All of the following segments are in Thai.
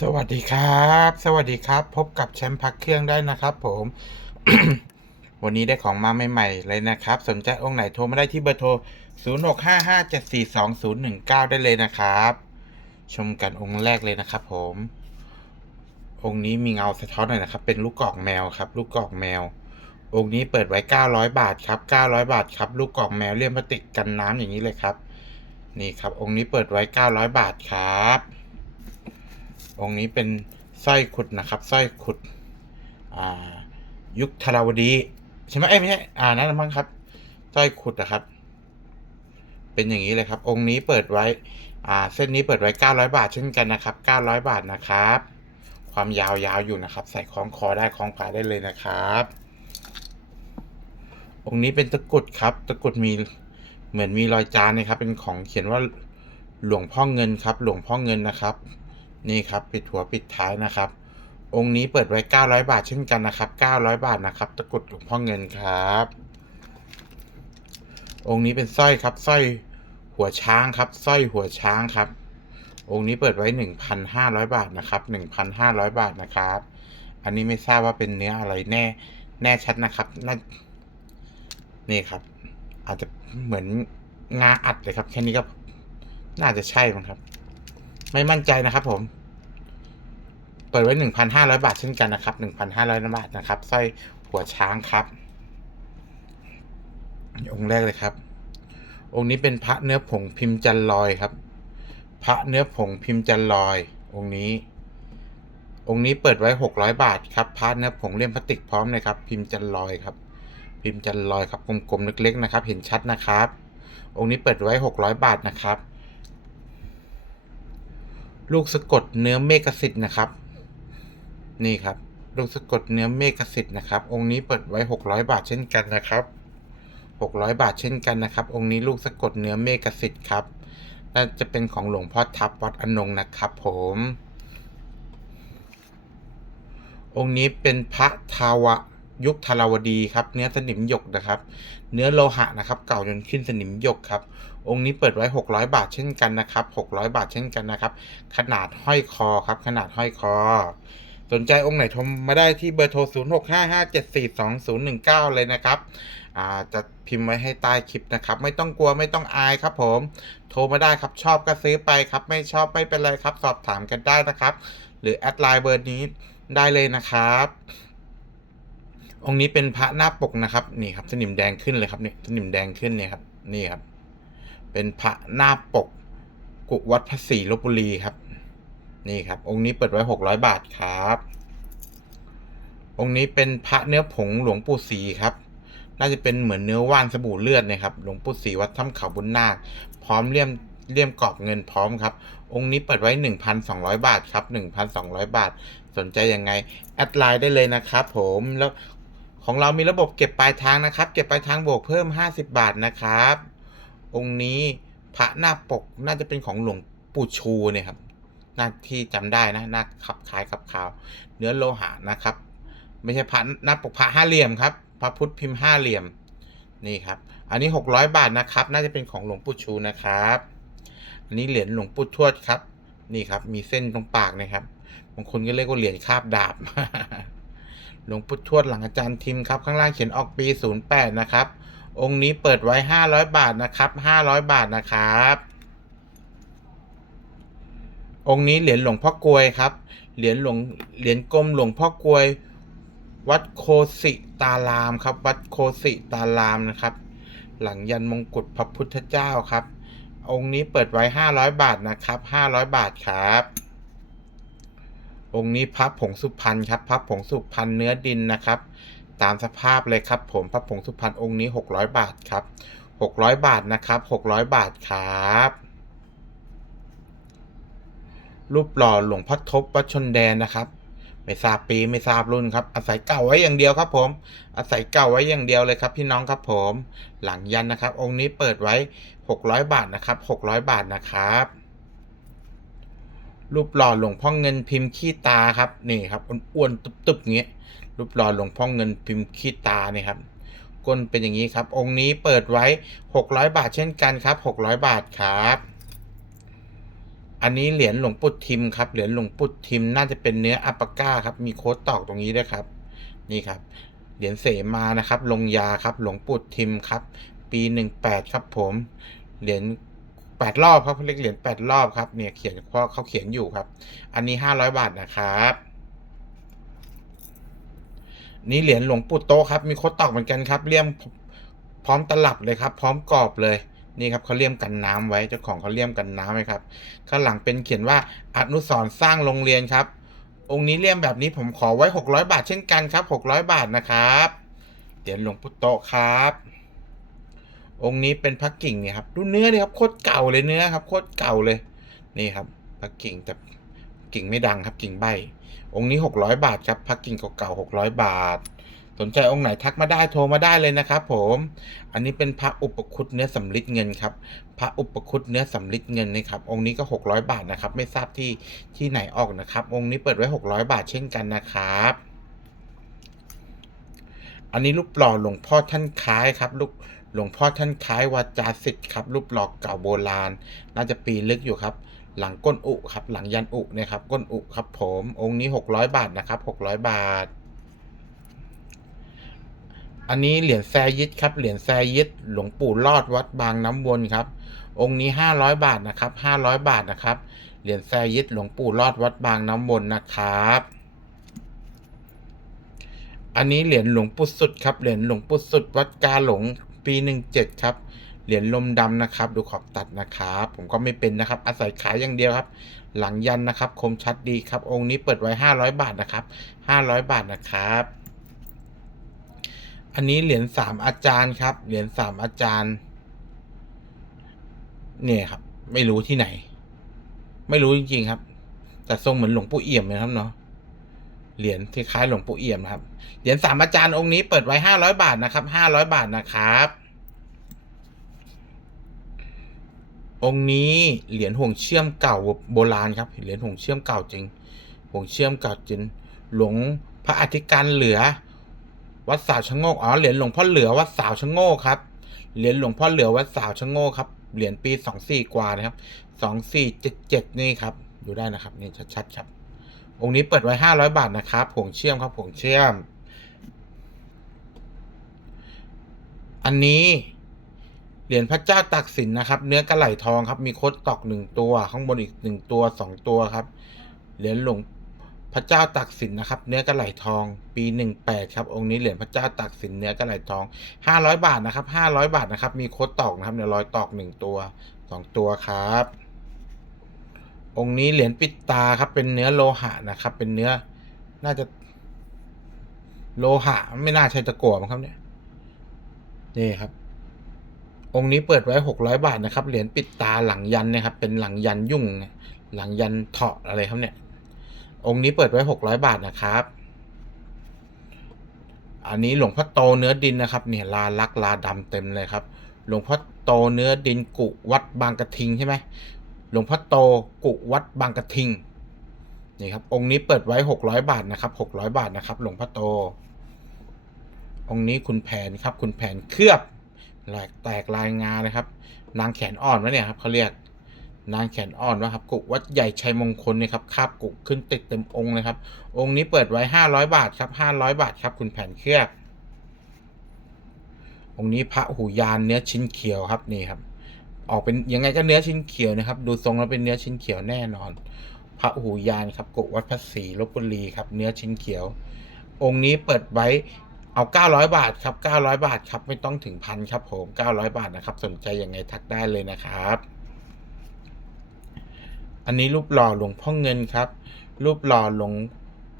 สวัสดีครับ สวัสดีครับ พบกับแชมป์พักเครื่องได้นะครับผม วันนี้ได้ของมาใหม่ๆเลยนะครับ สนใจองค์ไหนโทรมาได้ที่เบอร์โทร 0655742019 ได้เลยนะครับ ชมกันองค์แรกเลยนะครับผม องค์นี้มีเงาสะท้อนหน่อยนะครับ เป็นลูกกอกแมวครับ ลูกกอกแมว องค์นี้เปิดไว้ 900 บาทครับ 900 บาทครับ ลูกกอกแมวเลี่ยมพลาสติกกันน้ำอย่างนี้เลยครับ นี่ครับ องค์นี้เปิดไว้ 900 บาทครับ องค์นี้เป็นสร้อยขุดนะครับสร้อยขุดยุคธราวดีใช่ไหมเอ้ยไม่ใช่อ่านั่นนะมั้งครับสร้อยขุดนะครับ เป็นอย่างนี้เลยครับ องค์นี้เปิดไว้อ่าเส้นนี้เปิดไว้ 900 บาทเช่นกันนะครับ 900 บาทนะครับ ความยาวๆอยู่นะครับ ใส่คล้องคอได้คล้องขาได้เลยนะครับ องค์นี้เป็นตะกรุดครับ ตะกรุดมีเหมือนมีรอยจานนะครับ เป็นของเขียนว่าหลวงพ่อเงินครับ หลวงพ่อเงินนะครับ นี่ครับปิดหัวปิดท้ายนะครับ องค์นี้เปิดไว้ 900 บาทเช่นกันนะครับ 900 บาทนะครับ ตะกรุดหลวงพ่อเงินครับ องค์นี้เป็นสร้อยครับสร้อยหัวช้างครับสร้อยหัวช้างครับ องค์นี้เปิดไว้ 1,500 บาทนะครับ 1,500 บาทนะครับ อันนี้ไม่ทราบว่าเป็นเนื้ออะไรแน่แน่ชัดนะครับน่านี่ครับ อาจจะเหมือนงาอัดเลยครับ แค่นี้ก็น่าจะใช่มั้งครับ ไม่มั่นใจนะครับผม เปิดไว้1,500บาทเช่นกันนะครับ1,500บาทนะครับสร้อยหัวช้างครับองค์แรกเลยครับ องค์นี้เป็นพระเนื้อผงพิมพ์จันลอยครับ พระเนื้อผงพิมพ์จันลอย องค์นี้ องค์นี้เปิดไว้600บาทครับ พระเนื้อผงเลี่ยมพลาสติกพร้อมเลยครับ พิมพ์จันลอยครับ พิมพ์จันลอยครับกลมๆเล็กๆนะครับ เห็นชัดนะครับ องค์นี้เปิดไว้600บาทนะครับ ลูกสะกดเนื้อเมฆสิทธิ์นะครับ นี่ครับ ลูกสะกดเนื้อเมฆสิทธิ์นะครับ องค์นี้เปิดไว้ 600 บาทเช่นกันนะครับ600 บาทเช่นกันนะครับ องค์นี้ลูกสะกดเนื้อเมฆสิทธิ์ครับน่าจะเป็นของหลวงพ่อทับวัดอนงนะครับ ผม องค์นี้เป็นพระทาวะยุคธาราวดีครับ เนื้อสนิมหยกนะครับ เนื้อโลหะนะครับ เก่าจนขึ้นสนิมหยกครับ องค์นี้เปิดไว้ 600 บาทเช่นกันนะครับ 600 บาทเช่นกันนะครับ ขนาดห้อยคอครับ ขนาดห้อยคอ สนใจองค์ไหนโทรมาได้ที่เบอร์โทร 0655742019 เลยนะครับจะพิมพ์ไว้ให้ใต้คลิปนะครับ ไม่ต้องกลัวไม่ต้องอายครับผม โทรมาได้ครับชอบก็ซื้อไปครับ ไม่ชอบไม่เป็นไรครับ สอบถามกันได้นะครับ หรือแอดไลน์เบอร์นี้ได้เลยนะครับ องค์นี้เป็นพระหน้าปกนะครับนี่ครับสนิมแดงขึ้นเลยครับนี่สนิมแดงขึ้นเนี่ยครับนี่ครับ เป็นพระหน้าปก กุวัดพระศรีลบบุรีครับ นี่ครับ องค์นี้เปิดไว้หกร้อยบาทครับ องค์นี้เป็นพระเนื้อผงหลวงปู่ศรีครับน่าจะเป็นเหมือนเนื้อว่านสบู่เลือดนะครับหลวงปู่ศรีวัดถ้ำเขาบุญนาค พร้อมเลี่ยมเลี่ยมกรอบเงินพร้อมครับ องค์นี้เปิดไว้ 1,200 บาทครับ 1,200 บาท สนใจยังไง แอดไลน์ได้เลยนะครับผมแล้ว ของเรามีระบบเก็บปลายทางนะครับ เก็บปลายทางบวกเพิ่ม 50 บาทนะครับ องค์นี้พระหน้าปกน่าจะเป็นของหลวงปู่ชูเนี่ยครับหน้าที่จำได้นะหน้าขับคล้ายขับขาว เนื้อโลหะนะครับ ไม่ใช่พระหน้าปกพระห้าเหลี่ยมครับ พระพุทธพิมพ์ห้าเหลี่ยมนี่ครับ อันนี้ 600 บาทนะครับ น่าจะเป็นของหลวงปู่ชูนะครับ อันนี้เหรียญหลวงปู่ทวดครับ นี่ครับ มีเส้นตรงปากนะครับ บางคนก็เรียกว่าเหรียญคาบดาบ หลวงปู่ทวดหลังอาจารย์ทิมครับ ข้างล่างเขียนออกปี 08 นะครับ องค์นี้เปิดไว้ 500 บาทนะครับ 500 บาทนะครับ องค์นี้เหรียญหลวงพ่อกลวยครับ เหรียญหลวงเหรียญกลมหลวงพ่อกลวย วัดโคสิตารามครับ วัดโคสิตารามนะครับ หลังยันมงกุฎพระพุทธเจ้าครับ องค์นี้เปิดไว้ 500 บาทนะครับ 500 บาทครับ องค์นี้พระผงสุพรรณครับพระผงสุพรรณเนื้อดินนะครับ ตามสภาพเลยครับ ผมพระผงสุพรรณองค์นี้ 600 บาทครับ600 บาทนะครับ 600 บาทครับ รูปหล่อหลวงพ่อทบวัดชนแดนนะครับ ไม่ทราบปีไม่ทราบรุ่นครับ อาศัยเก่าไว้อย่างเดียวครับ ผม อาศัยเก่าไว้อย่างเดียวเลยครับ พี่น้องครับ ผม หลังยันนะครับ องค์นี้เปิดไว้ 600 บาทนะครับ 600 บาทนะครับ รูปหล่อหลวงพ่อเงินพิมพ์ขี้ตาครับนี่ครับอ้วนๆตุบๆอย่างเงี้ยรูปหล่อหลวงพ่อเงินพิมพ์ขี้ตาเนี่ยครับก้นเป็นอย่างนี้ครับ องค์นี้เปิดไว้ 600 บาทเช่นกันครับ 600 บาทครับ อันนี้เหรียญหลวงปู่ทิมครับ เหรียญหลวงปู่ทิมน่าจะเป็นเนื้ออัปปาก้าครับ มีโค้ดตอกตรงนี้ด้วยครับ นี่ครับ เหรียญเสมานะครับ ลงยาครับ หลวงปู่ทิมครับ ปีหนึ่งแปดครับผม เหรียญ แปดรอบครับเขาเรียกเหรียญแปดรอบครับเนี่ยเขียนเพราเขาเขียนอยู่ครับ อันนี้ห้าร้อยบาทนะครับนี่เหรียญหลวงปู่โตครับมีโค้ดตอกเหมือนกันครับเลี่ยมพร้อมตลับเลยครับ พร้อมกรอบเลยนี่ครับเขาเลี่ยมกันน้ำไว้เจ้าของเขาเลี่ยมกันน้ำไว้ครับข้างหลังเป็นเขียนว่าอนุสรสร้างโรงเรียนครับ องค์นี้เลี่ยมแบบนี้ผมขอไว้ 600 บาทเช่นกันครับ 600 บาทนะครับเหรียญหลวงปู่โตครับ องค์นี้เป็นพระกิ่งเนี่ยครับ ดูเนื้อดิครับโคตรเก่าเลยเนื้อครับโคตรเก่าเลย นี่ครับพระกิ่งแต่กิ่งไม่ดังครับกิ่งใบ องค์นี้ 600 บาทครับพระกิ่งเก่าๆ600 บาท สนใจองค์ไหนทักมาได้โทรมาได้เลยนะครับผม อันนี้เป็นพระอุปคุตเนื้อสำริดเงินครับ พระอุปคุตเนื้อสำริดเงินนะครับ องค์นี้ก็ 600 บาทนะครับ ไม่ทราบที่ที่ไหนออกนะครับ องค์นี้เปิดไว้ 600 บาทเช่นกันนะครับอันนี้รูปหล่อหลวงพ่อท่านคล้ายครับลูก หลวงพ่อท่านคล้ายวาจาสิทธิ์ครับรูปหล่อเก่าโบราณ น่าจะปีลึกอยู่ครับ หลังก้นอุครับ หลังยันอุเนี่ยครับ ก้นอุครับผม องค์นี้ 600 บาทนะครับ 600 บาท อันนี้เหรียญแซยิดครับ เหรียญแซยิดหลวงปู่รอดวัดบางน้ำวนครับ องค์นี้ 500 บาทนะครับ 500 บาทนะครับ เหรียญแซยิดหลวงปู่รอดวัดบางน้ำวนนะครับอันนี้เหรียญหลวงปู่สุดครับเหรียญหลวงปู่สุดวัดกาหลง ปี 17 ครับ เหรียญลมดำนะครับ ดูขอบตัดนะครับ ผมก็ไม่เป็นนะครับ อาศัยขายอย่างเดียวครับ หลังยันนะครับ คมชัดดีครับ องค์นี้เปิดไว้ 500 บาทนะครับ 500 บาทนะครับ อันนี้เหรียญสามอาจารย์ครับ เหรียญสามอาจารย์ เนี่ยครับ ไม่รู้ที่ไหน ไม่รู้จริงๆครับ แต่ทรงเหมือนหลวงปู่เอี่ยมเลยครับเนาะ เหรียญที่คล้ายหลวงปู่เอี่ยมนะครับ เหรียญสามอาจารย์องค์นี้เปิดไว้ห้าร้อยบาทนะครับห้าร้อยบาทนะครับ องค์นี้เหรียญห่วงเชื่อมเก่าโบราณครับ เหรียญห่วงเชื่อมเก่าจริง ห่วงเชื่อมเก่าจริง หลวงพระอธิการเหลือ วัดสาวชะโงก อ๋อ เหรียญหลวงพ่อเหลือวัดสาวชะโงกครับ เหรียญหลวงพ่อเหลือวัดสาวชะโงกครับ เหรียญปีสองสี่กว่านะครับสองสี่เจ็ดเจ็ดนี่ครับ ดูได้นะครับ นี่ชัดๆครับ องค์นี้เปิดไว้ห้าร้อยบาทนะครับผงเชื่อมครับผงเชื่อม อันนี้เหรียญพระเจ้าตากสินนะครับ เนื้อกระไหลทองครับ มีโคดตอกหนึ่งตัว ข้างบนอีกหนึ่งตัวสองตัวครับ เหรียญหลวงพระเจ้าตากสินนะครับ เนื้อกระไหลทอง ปีหนึ่งแปดครับ องค์นี้เหรียญพระเจ้าตากสินเนื้อกระไหลทองห้าร้อยบาทนะครับห้าร้อยบาทนะครับ มีโคดตอกนะครับเดี๋ยรอยตอกหนึ่งตัวสองตัวครับ องค์นี้เหรียญปิดตาครับ เป็นเนื้อโลหะนะครับ เป็นเนื้อ น่าจะ โลหะ ไม่น่าใช่ตะกั่วมั้งครับเนี่ยนี่ครับ องค์นี้เปิดไว้หกร้อยบาทนะครับ เหรียญปิดตาหลังยันนะครับ เป็นหลังยันยุ่ง หลังยันเถาะอะไรครับเนี่ย องค์นี้เปิดไว้หกร้อยบาทนะครับ อันนี้หลวงพ่อโตเนื้อดินนะครับ เนี่ยลาลักลาดำเต็มเลยครับ หลวงพ่อโตเนื้อดินกุวัดบางกระทิงใช่ไหม หลวงพ่อโตกุวัดบางกระทิงนี่ครับองค์นี้เปิดไว้หกร้อยบาทนะครับหกร้อยบาทนะครับ หลวงพ่อโต องค์นี้คุณแผนครับ คุณแผนเคลือบแหลกแตกลายงานะครับ นางแขนอ่อนวะเนี่ยครับเขาเรียกนางแขนอ่อนวะครับกุวัดใหญ่ชัยมงคลเนี่ยครับคาบกุขึ้นติดเต็มองค์เลยครับ องค์นี้เปิดไว้ห้าร้อยบาทครับห้าร้อยบาทครับ คุณแผนเคลือบองค์นี้พระหูยานเนื้อชิ้นเขียวครับนี่ครับ ออกเป็นยังไงก็เนื้อชิ้นเขียวนะครับ ดูทรงแล้วเป็นเนื้อชิ้นเขียวแน่นอน พระหูยานครับกวัดพระศรีลบบุรีครับ เนื้อชิ้นเขียว องค์นี้เปิดไว้เอา 900 บาทครับ 900 บาทครับ ไม่ต้องถึงพันครับผม 900 บาทนะครับ สนใจยังไงทักได้เลยนะครับ อันนี้รูปหล่อหลวงพ่อเงินครับ รูปหล่อหลวง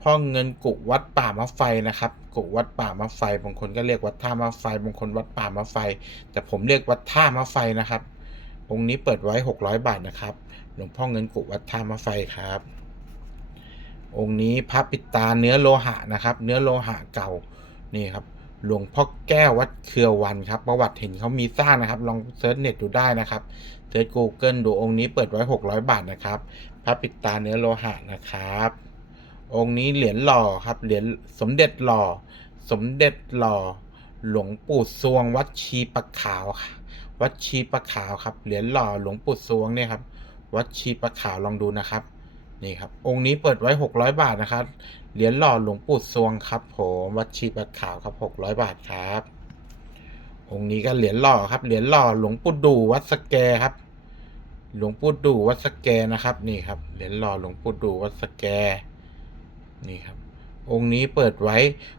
พ่อเงินกุวัดป่ามะไฟนะครับ กุวัดป่ามะไฟ บางคนก็เรียกวัดท่ามะไฟ บางคนวัดป่ามะไฟ แต่ผมเรียกวัดท่ามะไฟนะครับ องค์นี้เปิดไว้ 600 บาทนะครับ หลวงพ่อเงินกุวัดท่ามะไฟครับ องค์นี้พระปิตาเนื้อโลหะนะครับ เนื้อโลหะเก่านี่ครับ หลวงพ่อแก้ววัดเครือวันครับ ประวัติเห็นเขามีสร้างนะครับ ลองเซิร์ชเน็ตดูได้นะครับ เซิร์ช Google ดูองค์นี้เปิดไว้ 600 บาทนะครับ พระปิตาเนื้อโลหะนะครับ องค์นี้เหรียญหล่อครับ เหรียญสมเด็จหล่อ สมเด็จหล่อ หลวงปู่ซวงวัดชีปะขาวค่ะ วัดชีประขาวครับ เหรียญหล่อหลวงปู่ซวงเนี่ยครับ วัดชีประขาวลองดูนะครับ นี่ครับ องค์นี้เปิดไว้ 600 บาทนะครับ เหรียญหล่อหลวงปู่สวงครับ ผมวัดชีประขาวครับ 600 บาทครับ องค์นี้ก็เหรียญหล่อครับ เหรียญหล่อหลวงปู่ดูวัดสแกครับ หลวงปู่ดูวัดสแกนะครับ นี่ครับ เหรียญหล่อหลวงปู่ดูวัดสแก นี่ครับองค์นี้เปิดไว้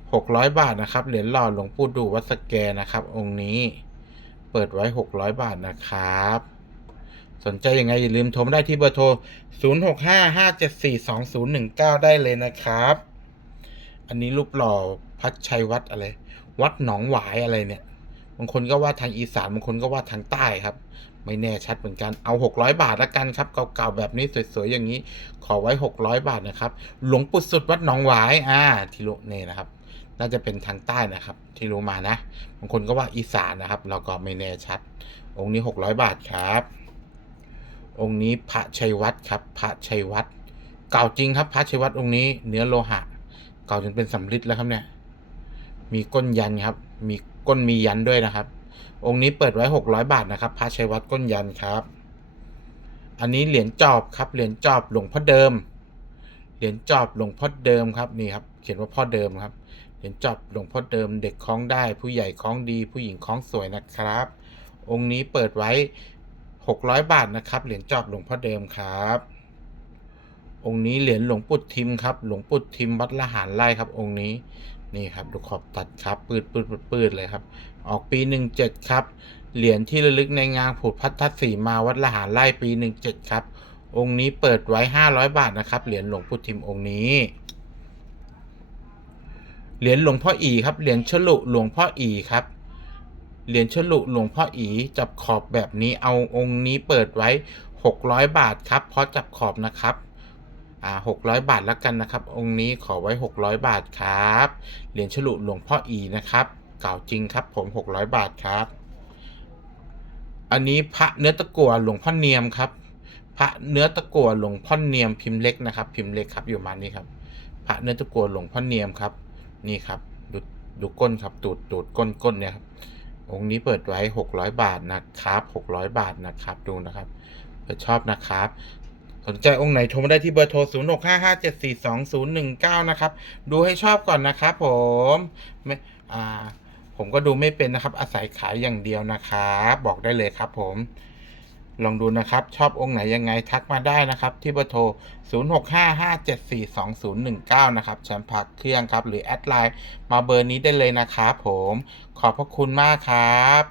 600 บาทนะครับ เหรียญหล่อหลวงปู่ดูวัดสแกนะครับ องค์นี้ เปิดไว้ 600 บาทนะครับ สนใจยังไงอย่าลืมโทรมาได้ที่เบอร์โทร 0655742019 ได้เลยนะครับ อันนี้รูปหล่อพัดชัยวัดอะไร วัดหนองหวายอะไรเนี่ย บางคนก็ว่าทางอีสานบางคนก็ว่าทางใต้ครับ ไม่แน่ชัดเหมือนกัน เอา 600 บาทละกันครับ เก่าๆแบบนี้สวยๆอย่างนี้ ขอไว้ 600 บาทนะครับ หลวงปู่สุดวัดหนองหวาย อ่า ที่รู้เนี่ยนะครับ น่าจะเป็นทางใต้นะครับ ที่รู้มานะบางคนก็ว่าอีสานนะครับ เราก็ไม่แน่ชัด องค์นี้ 600 บาทครับ องค์นี้พระชัยวัดครับ พระชัยวัดเก่าจริงครับ พระชัยวัดองค์นี้เนื้อโลหะ เก่าจนเป็นสำริดแล้วครับเนี่ย มีก้นยันครับ มีก้นมียันด้วยนะครับ องค์นี้เปิดไว้ 600 บาทนะครับ พระชัยวัดก้นยันครับ อันนี้เหรียญจอบครับเหรียญจอบหลวงพ่อเดิม เหรียญจอบหลวงพ่อเดิมครับนี่ครับเขียนว่าพ่อเดิมครับเหรียญจอบหลวงพ่อเดิม เด็กคล้องได้ ผู้ใหญ่คล้องดี ผู้หญิงคล้องสวยนะครับ องค์นี้เปิดไว้ 600 บาทนะครับ เหรียญจอบหลวงพ่อเดิมครับ องค์นี้เหรียญหลวงปู่ทิมครับ หลวงปู่ทิมวัดละหารไร่ครับ องค์นี้นี่ครับดูขอบตัดครับปืดปืดปืดปืดเลยครับ ออกปี 17 ครับ เหรียญที่ระลึกในงานผุดพัทธสีมาวัดละหารไร่ปี 17 ครับ องค์นี้เปิดไว้ 500 บาทนะครับ เหรียญหลวงปู่ทิมองค์นี้ เหรียญหลวงพ่ออีครับ เหรียญฉลุหลวงพ่ออีครับ เหรียญฉลุหลวงพ่ออีจับขอบแบบนี้ เอาองค์นี้เปิดไว้ 600 บาทครับ เพราะจับขอบนะครับอ่า600บาทแล้วกันนะครับ องค์นี้ขอไว้ 600 บาทครับ เหรียญฉลุหลวงพ่ออีนะครับ เก่าจริงครับผม 600 บาทครับ อันนี้พระเนื้อตะกั่วหลวงพ่อเนียมครับ พระเนื้อตะกัวหลวงพ่อเนียมพิมพ์เล็กนะครับ พิมพ์เล็กครับอยู่มานี้ครับพระเนื้อตะกัวหลวงพ่อเนียมครับ นี่ครับดูดูก้นครับตูดตูดก้นก้นเนี่ยครับองค์นี้เปิดไว้ 600 บาทนะครับ 600 บาทนะครับดูนะครับเผื่อชอบนะครับสนใจองค์ไหนโทรมาได้ที่เบอร์โทร 0655742019 นะครับ ดูให้ชอบก่อนนะครับผมไม่อ่าผมก็ดูไม่เป็นนะครับ อาศัยขายอย่างเดียวนะครับ บอกได้เลยครับผม ลองดูนะครับ ชอบองค์ไหนยังไงทักมาได้นะครับ ที่เบอร์โทร 0655742019 นะครับแชมป์พักเครื่องครับ หรือแอดไลน์มาเบอร์นี้ได้เลยนะครับผม ขอบพระคุณมากครับ